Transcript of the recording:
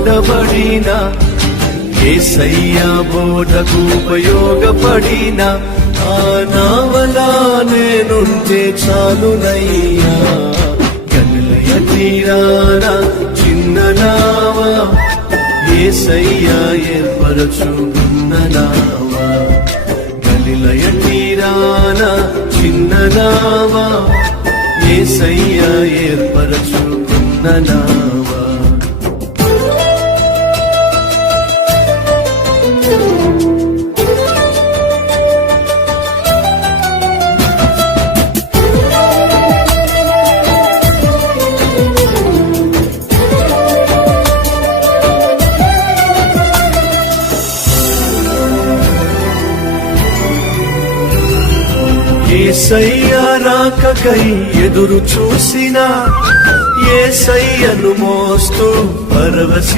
వాడబడిన యేసయ్యా బోధకు ఉపయోగపడిన ఆ నావలా నేనుంటే చాలునయ్యా. గలిలయ తీరాన చిన్న నావా యేసయ్యా ఏర్పరచుకున్న నావా. గలిలయ తీరాన చిన్న నావా యేసయ్యా ఏర్పరచుకున్న నావా. యేసయ్యా రాకకై ఎదురు చూసిన యేసయ్యను మోస్తూ పరవశి